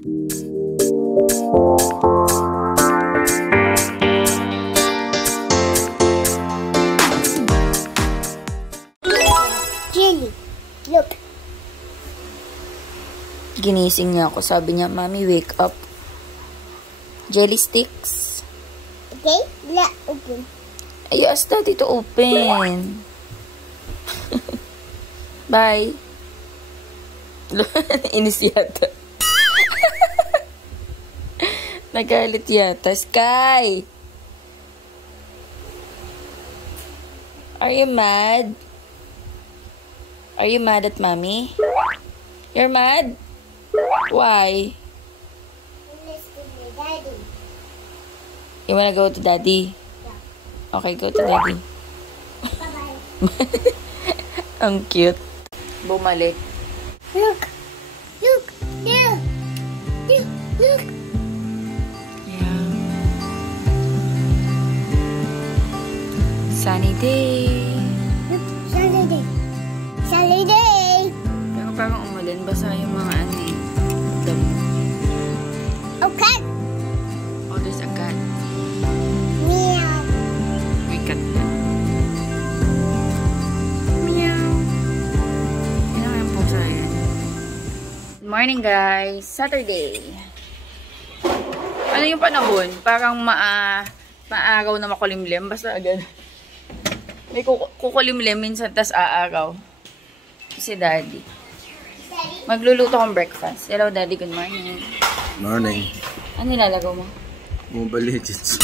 Jelly. Look. Ginising niya ako. Sabi niya, Mommy, wake up. Jelly sticks. Okay, let's open. Ay, ask Daddy to open. Bye. Inis yata. Nagalit yata. Sky! Are you mad? Are you mad at Mommy? You're mad? Why? Let's go to Daddy. You wanna go to Daddy? Yeah. Okay, go to Daddy. Bye-bye. Ang cute. Bumalik. Look. Look. Look. Look. Look. Yeah. Sunny day. Look. Sunny day. Sunny day. Pero parang umulan. Basa yung mga ano eh. Damo. Okay. Oh, there's a cat. Meow. May cat na. Meow. Yan ang yung pusa yan. Good morning guys. Saturday. Ano yung panahon? Parang maaraw na makulimlim. Basta agad. May kukulimlim minsan tas aaraw. Si Daddy. Magluluto akong breakfast. Hello Daddy, good morning. Morning. Ano nilalagaw mo? Mobile Legends.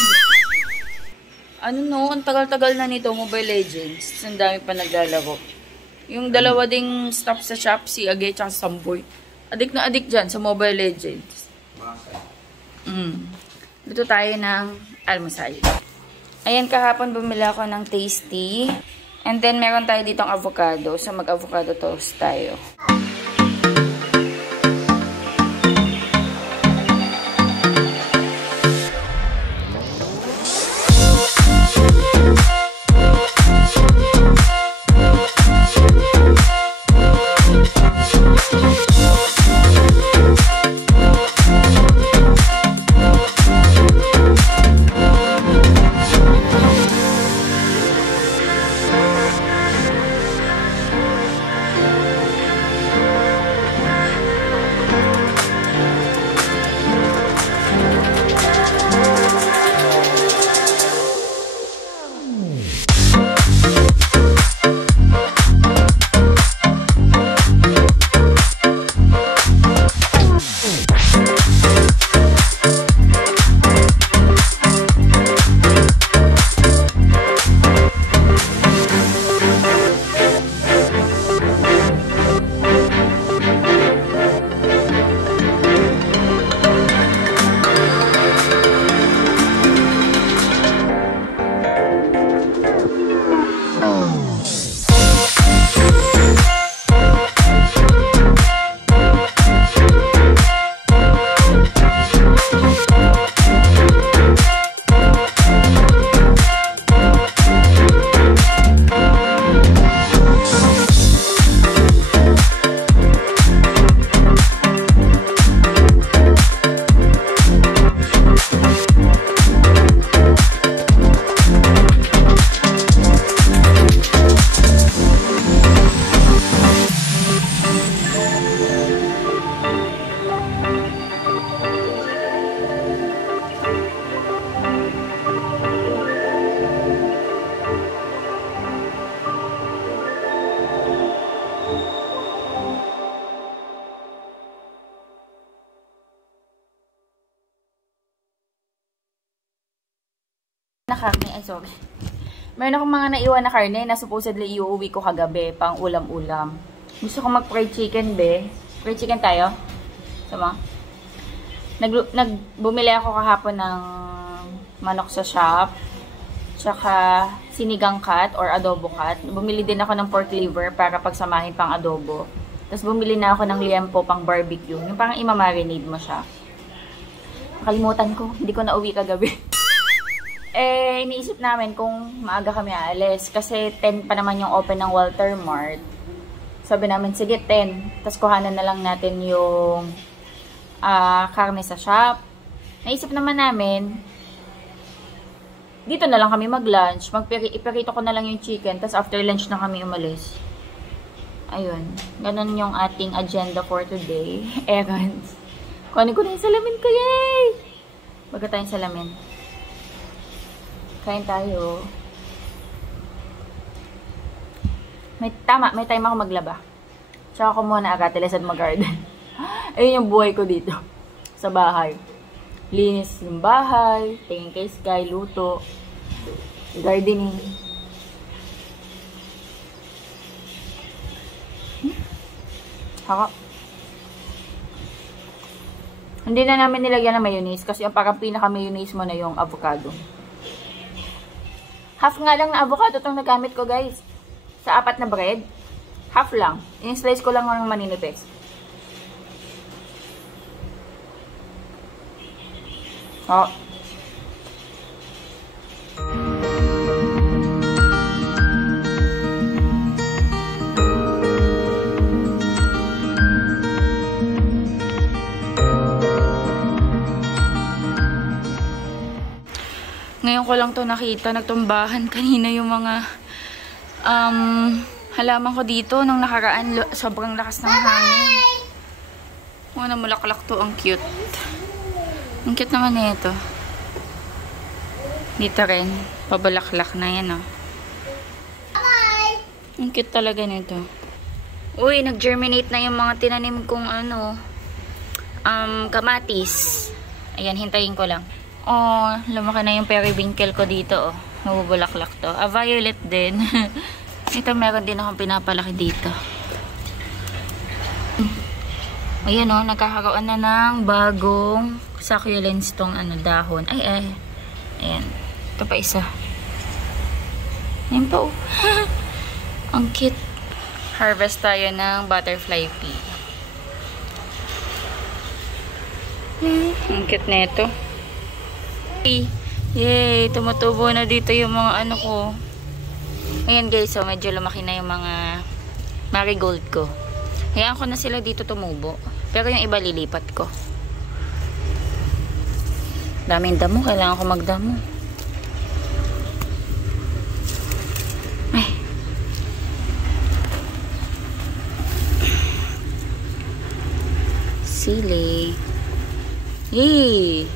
Ano no? Ang tagal-tagal na nito, Mobile Legends. Ang dami pa naglalaro. Yung dalawa ding staff sa shop, si Age at Samboy. Adik na adik dyan sa Mobile Legends. Luto tayo ng almusal. Ayan, kahapon bumili ako ng tasty. And then, meron tayo ditong avocado. So, mag-avocado toast tayo. Na karne, ay sorry. Meron akong mga naiwan na karne na supposedly iuwi ko kagabi pang ulam-ulam. Gusto ko mag-fried chicken, be. Fried chicken tayo? Sama? Bumili ako kahapon ng manok sa shop. Tsaka sinigang cut or adobo cut. Bumili din ako ng pork liver para pagsamahin pang adobo. Tapos bumili na ako ng liempo pang barbecue. Yung parang imamarinade mo siya. Nakalimutan ko. Hindi ko na uwi kagabi. Iniisip namin kung maaga kami aalis. Kasi 10 pa naman yung open ng Walter Mart. Sabi namin, sige 10. Tapos kuhanan na lang natin yung karne sa shop. Naisip naman namin, dito na lang kami mag-lunch. Iperito ko na lang yung chicken, tapos after lunch na kami umalis. Ayun. Ganun yung ating agenda for today. Errands. Kunin ko na yung salamin ko, yay! Baga tayong salamin. Kain tayo. May time ako maglaba. Tsaka ako muna agad, mag-garden. Ayun yung buhay ko dito. Sa bahay. Linis yung bahay, tingin kay Sky, luto, gardening. Harap. Hindi na namin nilagyan ng mayonnaise kasi yung parang pinaka-mayonnaise mo na yung avocado. Half nga lang na avocado itong nagamit ko, guys. Sa 4 na bread. Half lang. In-slice ko lang ng maninipis. Oh. Ngayon ko lang to nakita, nagtumbahan kanina yung mga halaman ko dito nung nakaraan, sobrang lakas ng hangin. Mga namulaklak to, ang cute. Ang cute naman nito. Dito rin, pabalaklak na yan, oh. Ang cute talaga nito. Uy, nag-germinate na yung mga tinanim kong kamatis. Ayan, hintayin ko lang. Oh, lumaki na yung periwinkle ko dito, oh. Mabubulaklak to. Violet din. Ito, meron din akong pinapalaki dito. Ayan, oh, nagkakaroon na ng bagong succulents tong dahon. Ay. Ayan. Ito pa isa. Ayan pa, oh. Ang cute. Harvest tayo ng butterfly pea. Ang cute na ito. Yay! Tumutubo na dito yung mga ko. Ayan guys, so medyo lumaki na yung mga marigold ko. Hayaan ko na sila dito tumubo. Pero yung iba lilipat ko. Daming damo, kailangan ko magdamo. Ay. Sili. Yay!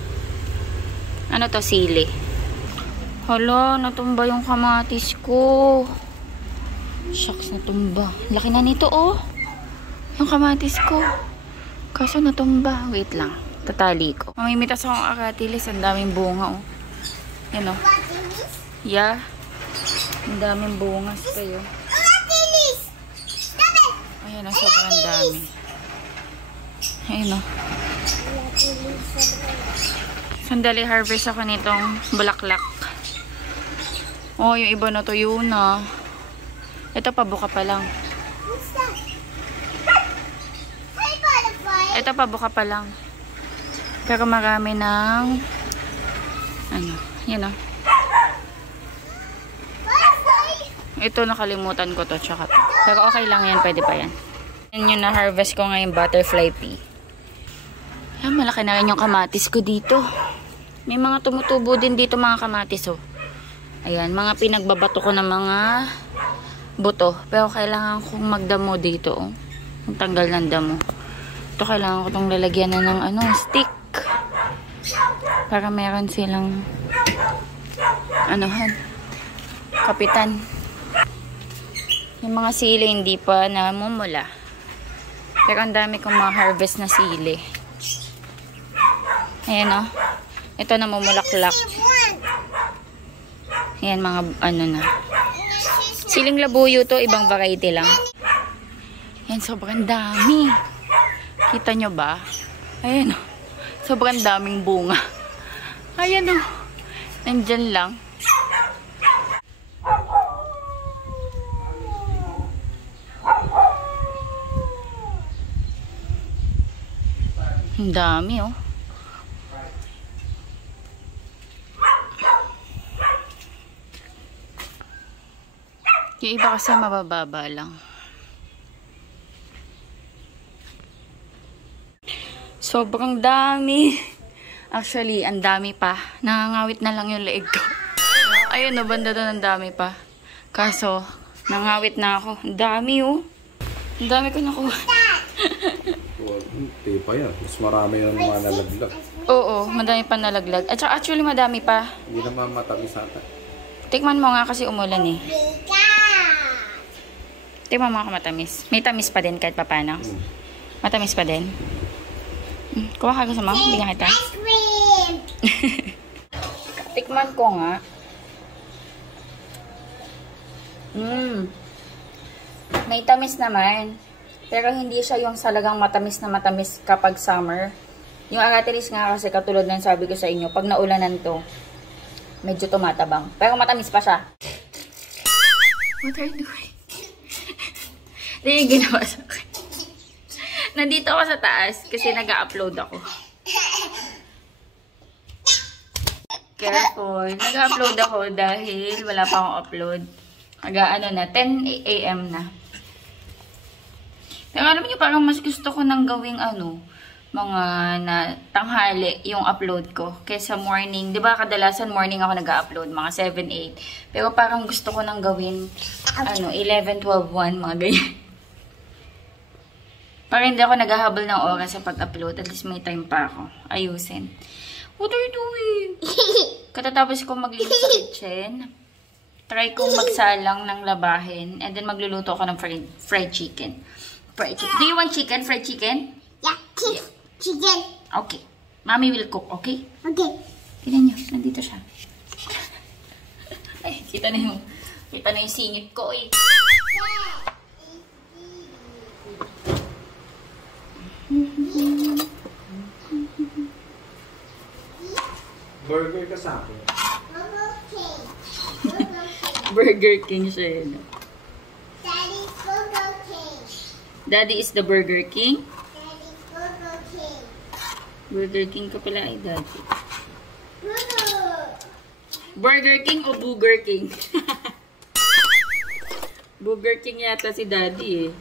Ano to, sili? Hala, natumba yung kamatis ko. Shucks, natumba. Laki na nito, oh. Yung kamatis ko. Kaso natumba. Wait lang. Tatali ko. Mamimitas akong akatilis. Ang daming bunga, oh. Yan, oh. Yeah. Ang daming bungas kayo. Ayan, oh. Sobrang dami. Ayan, oh. Sandali, harvest ako nitong bulaklak. Oh, yung iba na tuyo na. Ito, pabuka pa lang. Ito, pabuka pa lang. Pero marami ng yan o. Ito, nakalimutan ko to, tsaka to. Pero okay lang yan, pwede pa yan. Yan yung na-harvest ko ngayon, butterfly pea. Ayan, malaki na rin yung kamatis ko dito. May mga tumutubo din dito mga kamatis, oh. Ayan, mga pinagbabato ko ng mga buto. Pero kailangan kong magdamo dito, oh. Ang tanggal ng damo. Ito, kailangan ko itong lalagyan na ng stick. Para meron silang kapitan. Yung mga sili hindi pa namumula. Pero ang dami kong mga harvest na sili. Ayan, oh. Ito namumulaklak. Ayan, mga na. Siling labuyo to, ibang variety lang. Ayan, sobrang dami. Kita nyo ba? Ayan, oh. Sobrang daming bunga. Ayan, oh. Nandyan lang. Ang dami, oh. Yung iba kasi mabababa lang. Sobrang dami. Actually, ang dami pa. Nangangawit na lang yung leeg ko. Ayun, no, banda doon ang dami pa. Kaso, nangawit na ako. Ang dami, oh. Ang dami ko nakuha. Hindi pa yan. Mas marami yung mga nalaglag. Oo, madami pa nalaglag. At saka actually, madami pa. Hindi naman matamis ata. Tikman mo nga kasi umulan eh. Tikman mo nga matamis. May tamis pa din kahit papano. Matamis pa din. Kuha ka gusto mo? Bigyan kita. Ice cream! Tikman ko nga. May tamis naman. Pero hindi siya yung salagang matamis na matamis kapag summer. Yung agatilis nga kasi katulad ng sabi ko sa inyo, pag naulanan to, medyo tumatabang. Pero matamis pa siya. What are you doing? Ito yung ginawa sa akin. Nandito ako sa taas kasi nag-upload ako. Careful. Nag-upload ako dahil wala pa akong upload. Ano na, 10 AM na. Pero alam niyo, parang mas gusto ko nang gawing mga na tanghali yung upload ko kaysa morning. 'Di ba kadalasan morning ako nag-upload mga 7, 8. Pero parang gusto ko nang gawin 11, 12, 1 mga ganyan. Para hindi ako naghahabol ng oras sa pag-upload. At least may time pa ako. Ayusin. What are you doing? Katatapos ko maglinis sa kitchen. Try kong magsalang ng labahin. And then magluluto ako ng fried chicken. Fried chicken. Do you want chicken? Fried chicken? Yeah, chicken. Okay. Mommy will cook, okay? Okay. Tignan nyo. Nandito siya. Ay, kita na yung singit ko eh. Burger ka sa akin. Burger King siya yun. Daddy's Burger King. Daddy is the Burger King? Daddy's Burger King. Burger King ka pala ay daddy. Burger. Burger King o Booger King? Booger King yata si daddy eh.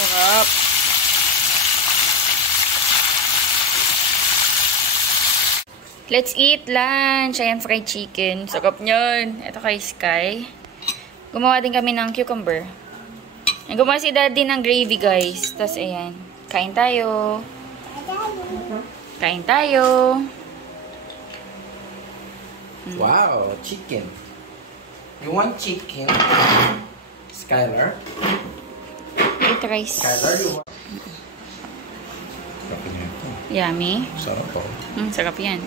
Sarap. Let's eat lunch. Ayan, fried chicken. Sarap nyon. Ito kay Sky. Gumawa din kami ng cucumber. Ayan, gumawa si Daddy ng gravy, guys. Tapos, ayan. Kain tayo. Kain tayo. Wow, chicken. You want chicken? Skylar? Ito, guys. Skylar, you want? Yummy. Sarap po. Sarap yan.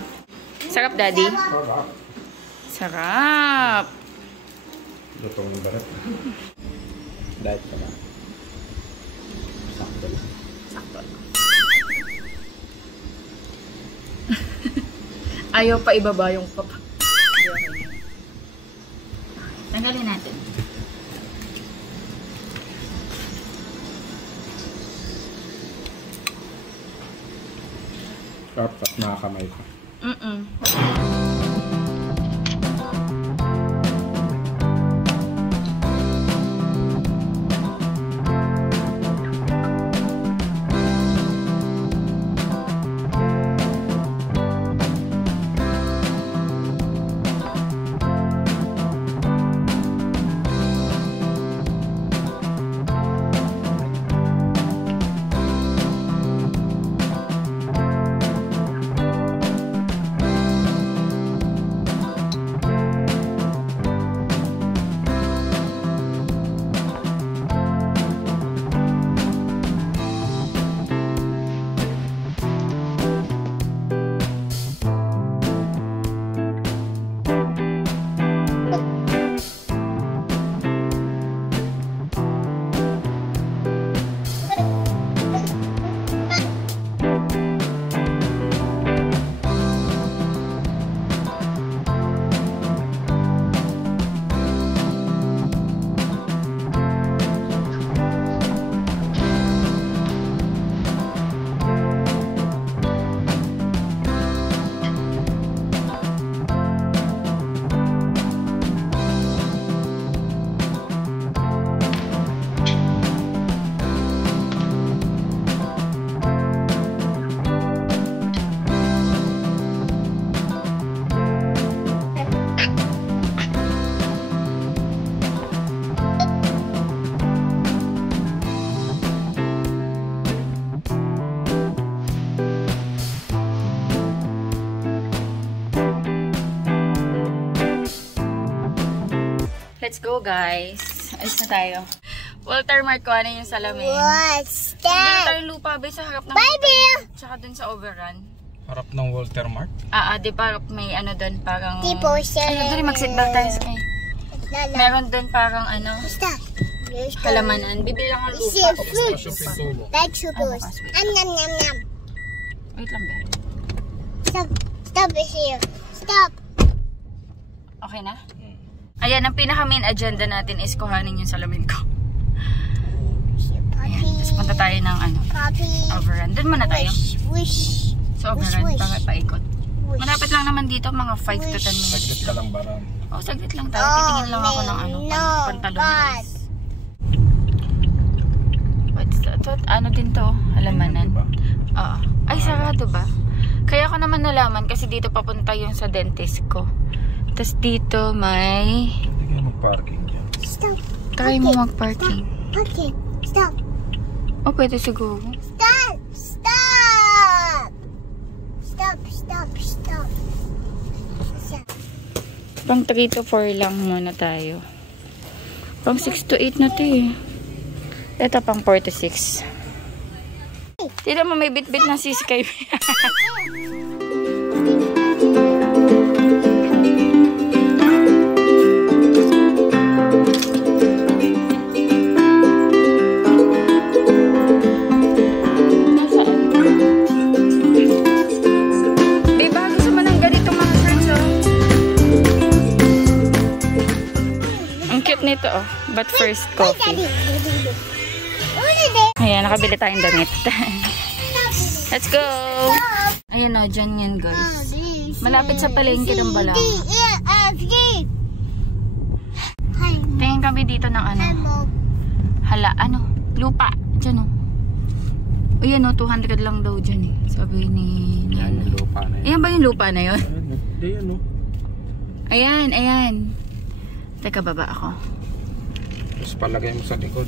Sarap, Daddy. Sarap. Sarap. Lutong ng barat. Diet ka na. Sakto lang. Sakto lang. Ayaw pa ibaba yung papa. Tanggalin natin. Sarap at nakakamay ka. go guys. Alis na tayo. Walter Mart, kuha na yung salamin. What's Bili that? tayong lupa ba sa harap ng Baby! Walter Mart, tsaka dun sa overrun. Harap ng Walter Mart. Di ba may ano dun parang... Tipo, Ayun, dun mag-seatbelt tayo sa kay. Meron dun parang ano, Stop. halamanan. Bibili lang ang lupa. It's fruit. Pasok pintulo. Vegetables. Nom nom nom. Wait lang ba? Stop. Stop it here. Stop. Okay na? Ayan, ang pinaka main agenda natin is kuhanin yung salamin ko. Ayan, tapos punta tayo ng ano, Poppy. overrun. Doon muna tayo. Wish. So overrun, Wish. para paikot. Malapit lang naman dito, mga 5 to 10 minutes. Saglit ka lang barang. Oh, saglit lang tayo. Titingin lang ako ng ano, pantalon guys. What's that? Ano din to? Halamanan. Oo. Ay, sarado ba? Kaya ko naman nalaman kasi dito papunta yung sa dentist ko. Tapos dito may... Hindi ka mag-parking dyan. Stop. Try mo mag-parking. Okay. Stop. Oh, pwede siguro. Stop. Stop. Stop. Stop. Stop. Stop. Pang 3 to 4 lang muna tayo. Pang 6 to 8 na to eh. Ito pang 4 to 6. Tila mo may bit-bit na si Sky. Nito oh, but first coffee. Ayan, nakabili tayong damit. Let's go! Ayan o, dyan yan guys. Malapit sa palengke ng Balang. Tingin kami dito ng ano. Lupa. Dyan o. Ayan o, 200 lang daw dyan eh. Sabi ni... Yan yung lupa na yun. Ayan ba yung lupa na yun? Ayan o. Ayan, ayan. Teka, baba ako. Tapos palagay mo sa likod.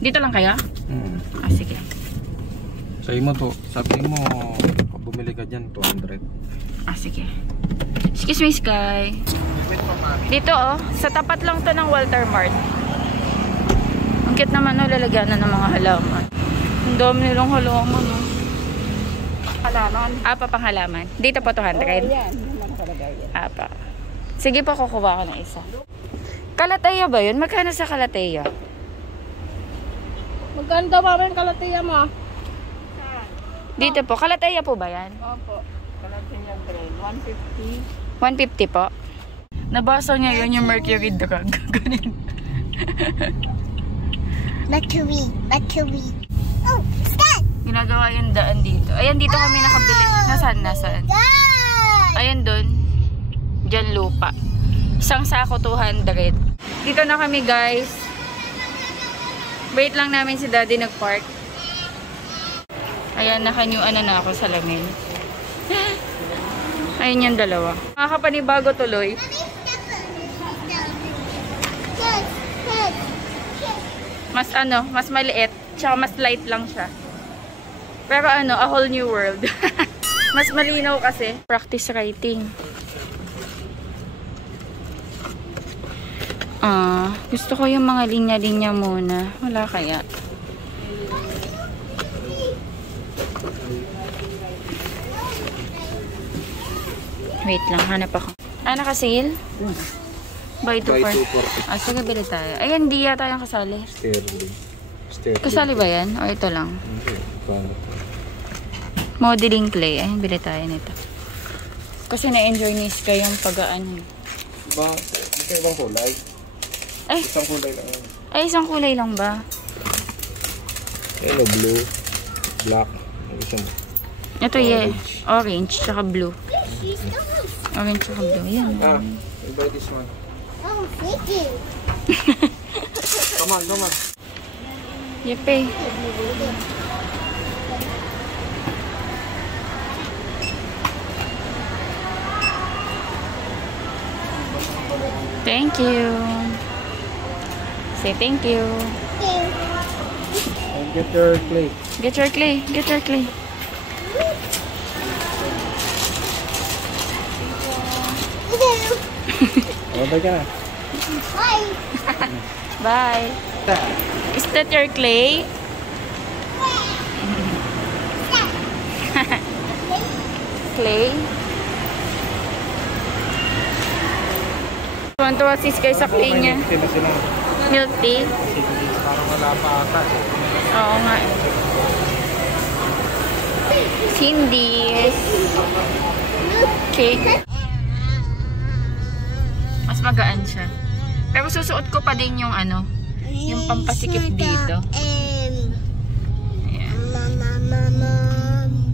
Dito lang kaya? Sige. Sabi mo to, sabi mo, pag bumili ka dyan, 200. Sige. Excuse me, Sky. Dito oh, sa tapat lang to ng Walter Mart. Ang cute naman oh, lalagyan na ng mga halaman. Ang dami nilang halaman oh. Halaman? Pang halaman. Dito po 200. Oh, yan. Apa. Sige po, kukuha ko ng isa. Kalateya ba yun? Magkano sa kalateya? Magkano daw ba yung kalateya mo? Dito po. Kalateya po ba yan? Opo. Kalateya grade. 150. 150 po. Nabasa niya yun yung mercury drug. Ganun. Battery. Oh, stop. Ginagawa yung daan dito. Ayan, dito kami nakabili. Nasaan? Ayan dun. Diyan lupa. Isang sako 200. Dito na kami guys. Wait lang namin si Daddy nag-park. Ayan, naka-new na ako sa lamin. Ayun yung dalawa. Makakapanibago tuloy. Mas maliit. Tsaka mas light lang siya. Pero a whole new world. Mas malinaw kasi. Practice writing. Gusto ko yung mga linya-linya muna. Wala kaya. Wait lang, hanap ako. Naka-sale? Buy 2 for... sige, bili tayo. Ayan, di yata yung kasali. Sterling. Kasali ba yan? O ito lang? Modeling clay. Ayan, bili tayo nito. Kasi na-enjoy ni Sky yung pag-aan. Ba, ito ibang kulay. Ay, Isang kulay lang yan. Ay, isang kulay lang ba? Yellow, blue, black. Isang Ito orange, tsaka blue. Orange tsaka blue. Yan. you buy this one. Oh, thank you. Come on. Yepe. Thank you. Say thank you. And get your plate. Get your clay. Bye ka na. Bye. Bye. Is that your clay? Clay? Tuwan-tuwa si Sky sa clay niya. Milk tea? Parang wala pa ata. Oo nga. Cindy's cake. Mas magaan siya. Pero susuot ko pa din yung ano, yung pampasikip dito. Ayan.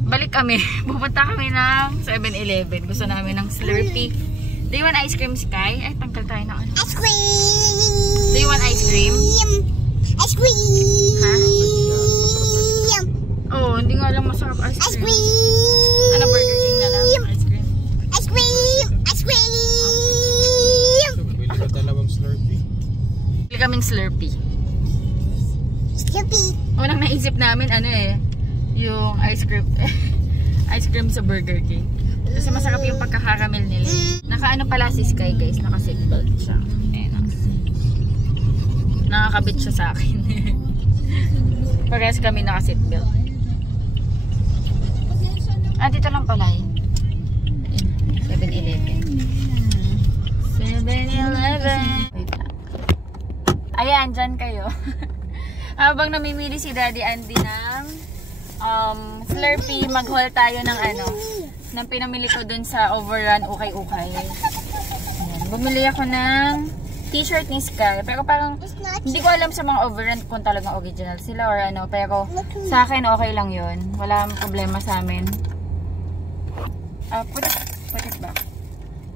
Balik kami. Pupunta kami ng 7-Eleven. Gusto namin ng Slurpee. Do you want ice cream, Sky? Ay, tanggal tayo ng ano. Ice cream. Do you want ice cream? Ice cream. Ha? Oh, hindi nga lang masarap ice Ice cream. cream. Ano, Burger King na lang? Ice cream. Ice cream. Ice cream. Bili ka dalawang Slurpee. Bili kaming Slurpee. Slurpee. Unang naisip namin, ano eh, yung ice cream. Ice cream sa Burger King. Kasi masarap yung pagkakaramel nila. Naka-ano pala si Sky, guys. Naka-seatbelt siya. Ayan. Nakakabit siya sa akin. Parehas kami naka-seatbelt. Ah, dito lang pala yun. 7-Eleven. 7-Eleven. Wait lang. Ayan, dyan kayo. Habang namimili si Daddy Andy ng Slurpee, mag-haul tayo ng ano, ng pinamili ko dun sa Overrun Ukay-Ukay. Ayan. Bumili ako ng t-shirt ni Sky. Pero parang, hindi ko alam sa mga Overrun kung talagang original sila or ano. Pero sa akin, okay lang yun. Wala problema sa amin. Put it back.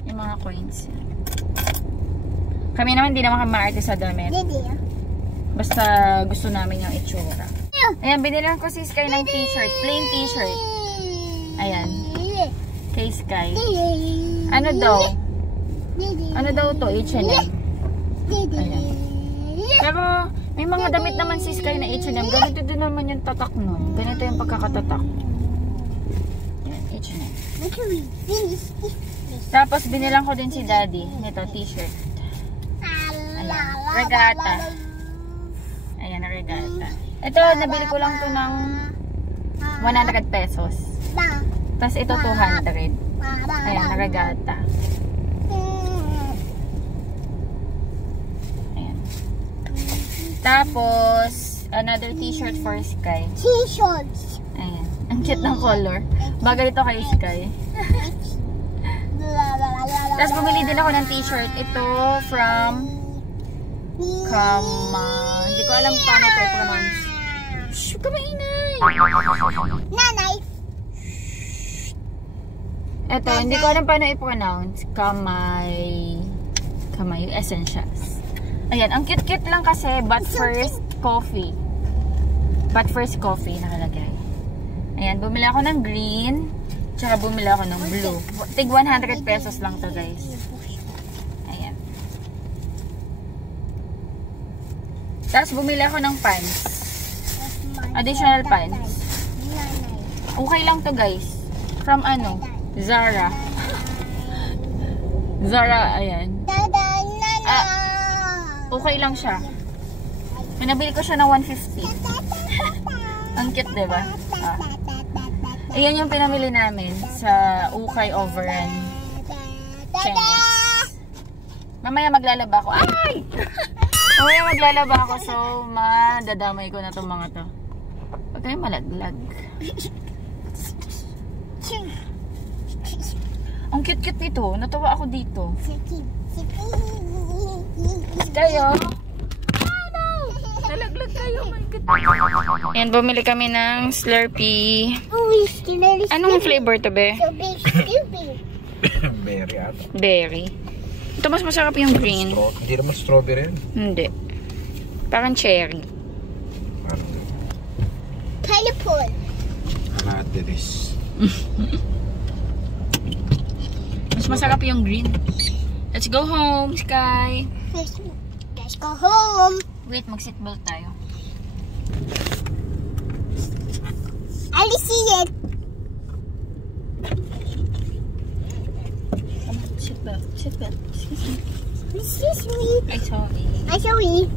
Yung mga coins. Kami naman, hindi naman kami maarte sa damit. Basta gusto namin yung itsura. Ayan, binilang ko si Sky ng t-shirt. Plain t-shirt. Ayan. Kay Sky. Ano daw? Ano daw to? H&M. Ayan. Pero, may mga damit naman si Sky na H&M. Ganito din naman yung tatak nun. Ganito yung pagkakatatak. Ayan, H&M. Tapos, binilang ko din si Daddy. Nito, t-shirt. Ayan. Regata. Ayan, regata. Ito, nabili ko lang to ng 100 pesos. Tapos ito 200. Ayan, regata. Ayan. Tapos, another t-shirt for Sky. T-shirts. Ayan. Ang cute ng color. Bagay ito kay Sky. Tapos bumili din ako ng t-shirt. Ito from hindi ko alam paano ito i-pronounce. Shhh, kamainay! Nanay. Ito, hindi ko alam paano i-pronounce. Kamay Essentials. Ayan, ang cute-cute lang kasi. But first coffee. But first coffee nakalagay. Ayan, bumili ako ng green. Tsaka bumili ako ng blue. Tig 100 pesos lang to, guys. Ayan. Tapos bumili ako ng pants. Additional pants. Okay lang to, guys. From ano? Zara. Zara, ayan. Okay lang siya. Pinabili ko siya ng 150. Ang cute, diba? Ayan yung pinamili namin sa Ukay Overrun Chinese. Mamaya maglalaba ako. Ay! Mamaya maglalaba ako, so madadamay ko na itong mga to. Huwag kayong malaglag. Ang cute-cute nito. Natuwa ako dito. Kayo? Nalaglag kayo. My God. Ayan, bumili kami ng Slurpee. Anong flavor to, be? Berry ata. Berry. Ito mas masarap yung green. Hindi naman strawberry yan. Hindi. Parang cherry. Pineapple. Alateris. Mas masarap yung green. Let's go home, Sky. Let's go home. Wait, mag-seatbelt tayo. I see it. Seatbelt. Seatbelt. Excuse me. Excuse me. I Sorry.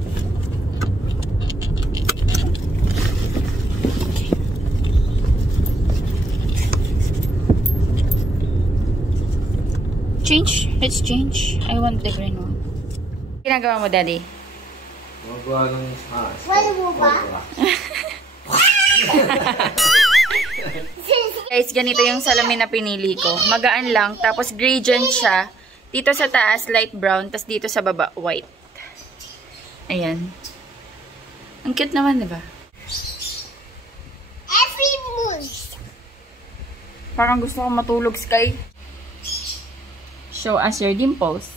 Change. Let's change. I want the green one. Ginagawa mo, Daddy? Magawa ng Wala mo ba? Guys, ganito yung salamin na pinili ko. Magaan lang, tapos gradient siya. Dito sa taas, light brown, tapos dito sa baba, white. Ayan. Ang cute naman, diba? Every moose. Parang gusto kong matulog, Sky. Show us your dimples.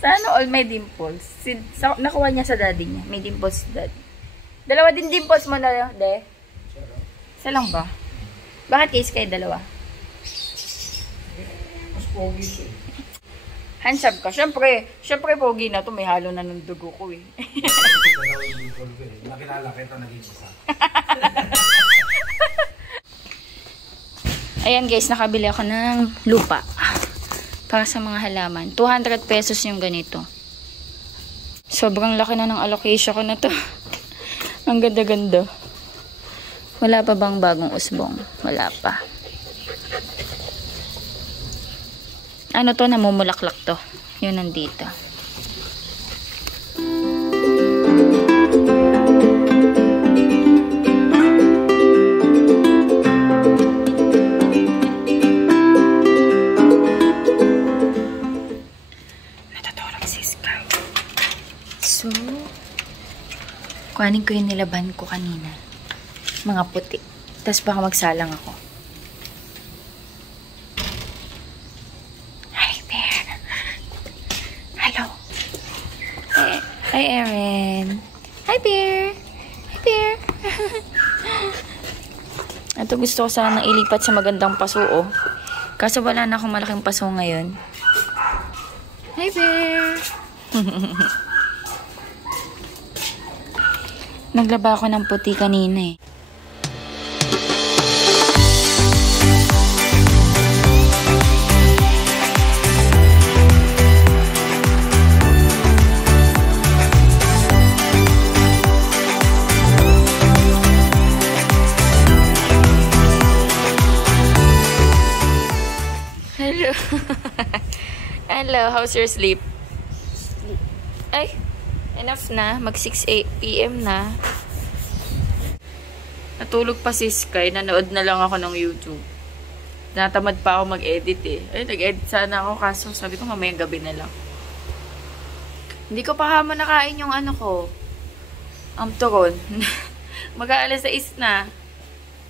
Sana all may dimples. Nakuha niya sa daddy niya. May dimples si daddy. Dalawa din dimples mo na, de? Isa lang ba? Bakit kay Sky dalawa? Mas pogi siya. Handsome ka. Siyempre pogi na to. May halo na ng dugo ko eh. Nakilala kita, naging isa. Ayan guys, nakabili ako ng lupa. Para sa mga halaman. 200 pesos yung ganito. Sobrang laki na ng allocation ko na to. Ang ganda-ganda. Wala pa bang bagong usbong? Wala pa. Ano to? Namumulaklak to. Yun nandito. So, kuhanin ko yung nilaban ko kanina. Mga puti. Tapos baka magsalang ako. Hi, Bear. Hello. Hi, Erin. Hi, Bear. Hi, Bear. Ito gusto ko sana ilipat sa magandang paso, oh. Kaso wala na akong malaking paso ngayon. Hi, Bear. Naglaba ako ng puti kanina eh. Hello. Hello, how's your sleep? Ay, enough na. Mag 6 PM na. Natulog pa si Sky. Nanood na lang ako ng YouTube. Natamad pa ako mag-edit eh. Ay, nag-edit sana ako kaso sabi ko mamayang gabi na lang. Hindi ko pa hamon nakain yung ano ko. Ang turon. Mag-aalas 6 na.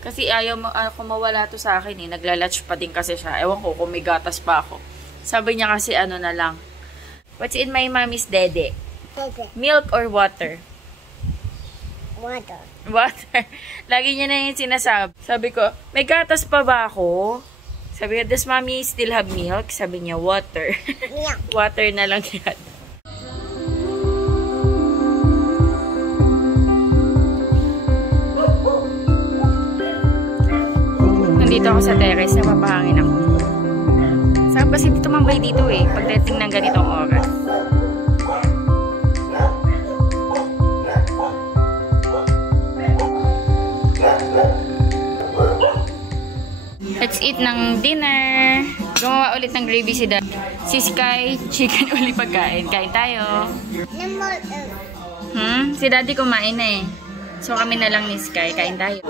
Kasi ayaw ako mawala to sa akin eh. Naglalatch pa din kasi siya. Ewan ko kung may gatas pa ako. Sabi niya kasi ano na lang. What's in my mommy's dede? Milk or water? Water. Water. Lagi niya na yung sinasabi. Sabi ko, may gatas pa ba ako? Sabi niya, does mommy still have milk? Sabi niya, water. Yeah. Water na lang yan. Nandito ako sa terrace, napapahangin ako. Sabi kasi tumambay dito eh, pagdating ng ganitong oras. Let's eat ng dinner. Gumawa ulit ng gravy si Dad. Si Sky, chicken uli pagkain. Kain tayo. Si Daddy kumain na eh. So kami na lang ni Sky. Kain tayo.